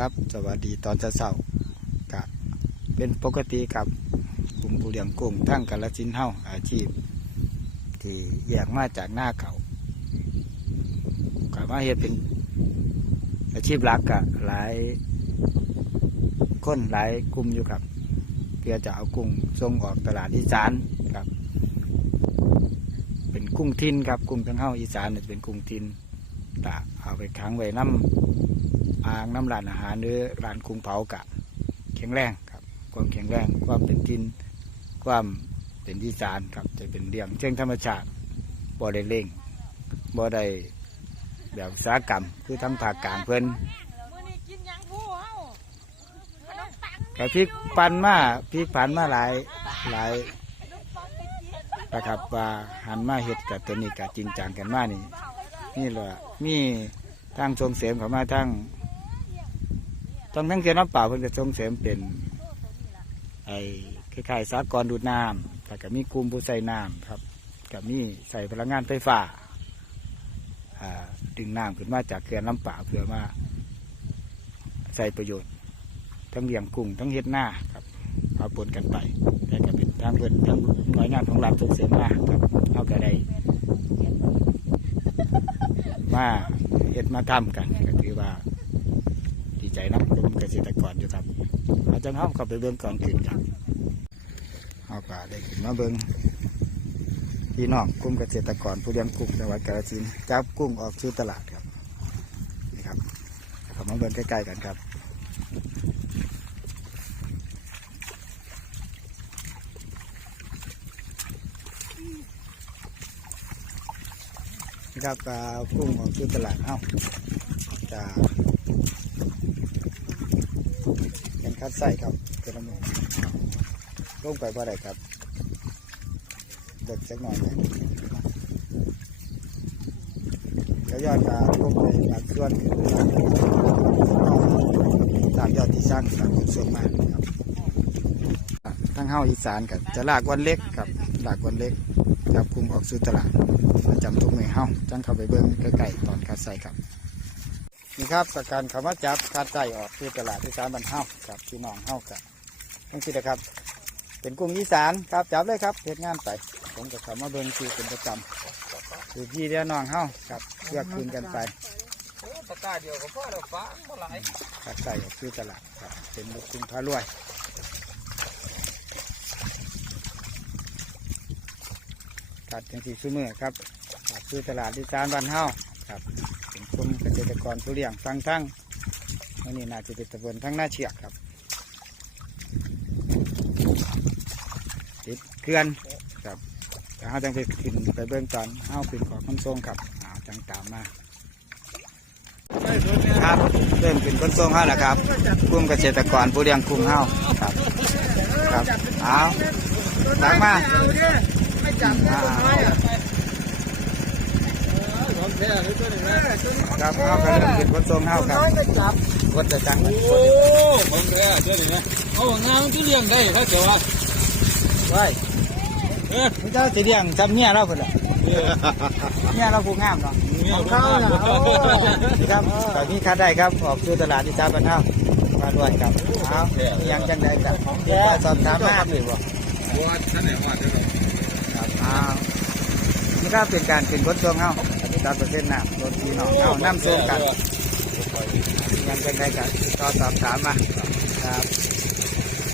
ครับ สวัสดีตอนเช้าๆกะเป็นปกติกับกลุ่มผู้เลี้ยงกุ้งทั้งกาลสินเฮาอาชีพ ที่แยกมาจากหน้าเก่ากะมาเฮ็ดเป็นอาชีพหลักกะหลายคนหลายกลุ่มอยู่ครับ เพื่อจะเอากุ้งส่งออกตลาดอีสานครับ เป็นกุ้งทินครับกุ้งทั้งเฮาอีสานเนี่ยเป็นกุ้งทินตะเอาไปขังไว้น้ำ อ่างน้ำร้านอาหารหรือร้านกุ้งเผากะแข็งแรงครับ ความแข็งแรงความเป็นทินความเป็นที่สานครับจะเป็นเรื่องเชิงธรรมชาติบ่ได้เร่งบ่ได้แบบสากรรมคือทั้งภาคกลางเพิ่นมื้อนี้กินหยังผู้เฮาขนมปังกับพริกปันมาพริกผันมาหลายหลายนะครับว่าหันมาเฮ็ดกับตัวนี้กับจริงจังกันมากนี่นี่แหละมีทางส่งเสริมเข้ามาทาง ตองทั้งเสียน้ำป่าเพิ่นจะส่งเสริมเป็นไอ้คล้ายๆสากรดูดน้ำแต่ก็มีกลุ่มผู้ใส่น้ำครับก็มีใส่พลังงานไฟฟ้าดึงน้ำขึ้นมาจากเขื่อนลำป่าเพื่อมาใส่ประโยชน์ ทั้งเลี้ยงกุ้งทั้งเฮ็ดหน้าครับเอาปนกันไป แต่ก็เป็นทางเพิ่อนทั้งหน่วยงานของรัฐส่งเสริมมาครับเอาก็ได้มาเฮ็ดมาทำกันก็ถือว่าดีใจนะ ลุ่มเกษตรกรอยู่ครับอาจารย์เขาเข้าไปเบิ่งก่อนขึ้นครับเอาก็ได้ขึ้นมาเบิ่งพี่น้องกลุ่มเกษตรกรผู้เลี้ยงกุ้งจังหวัดกาฬสินธุ์จับกุ้งออกสู่ตลาดครับนี่ครับข้ามาเบิ่งใกล้ๆกันครับนะครับกุ้งออกสู่ตลาดเอ้าจะ เป็นคัดใส่ครับเป็นละมือลงไปว่าไรครับเด็กสักหน่อยเลยแล้วยอดกาลงไปบางส่วนตามยอดที่สร้างตามคนส่วนมากครับทั้งเฮาอีสานกับจะลากวันเล็กครับลากวันเล็กจับกลุ่มออกสู่ตลาดประจำทุกมือเฮาจังเข้าไปเบิ้งใกล้ๆตอนคัดใส่ครับ นี่ครับประกันคำว่าจับคาดใจออกที่ตลาดที่สานบันเฮากับพี่น้องเฮากับทั้งที่นะครับ เป็นกรุงอีสานครับจับเลยครับเหตุงานไปผมกับเขามาเบิ่งคือเป็นประจำคือพี่เดียวน้องเฮาครับเลือกคืนกันไปตะกร้าเดียวก็พอแล้วฟ้าบ่หลายคาดใจออกที่ตลาดครับเป็นลูกคุณพารวยกัดจังสีซุ้มือครับครับคือตลาดที่สานบันเฮาครับเป็น กลุ่มเกษตรกรผู้เลี้ยงฟังทั้งวันนี้น่าจะเป็นตะบนทั้งหน้าเชียกครับติดเกลือนครับเขาจังไปขึ้นไปเบื้องตอนเฮาขึ้นของคำทรงครับอาจังตามมาครับเริ่มขึ้นคนทรงเฮาแล้วครับกลุ่มเกษตรกรผู้เลี้ยงกุ้งเฮาครับครับเอาตักมาอ่าของ แท้หรือตัวนี้นะครับเฮาก็เริ่มขึ้นคนทรงเฮาครับจับวัดจะจังมันโอ้ของแท้ตัวนี้นะเอางานที่เลี้ยงได้ถ้าเกิดว่าไว้เออพระเจ้าสิเลี้ยงจำเมียเราเพิ่นล่ะเนี่ยเมียเราผู้งามเนาะของข้าวนะนี่ครับตอนนี้คัดได้ครับออกสู่ตลาดที่จ้าบันเทามาด้วยครับเอามียังจังไดครับเดี๋ยวสอบถามมาหรือบ่ว่าท่านไหนว่าเด้อครับเอานี่ก็เป็นการเป็นกดทรงเฮา ตามเปอร์เซ็นต์น้ำรถพี่น้องเอาน้ำส้มกันยังจังไดกันก็สอบถามมาครับ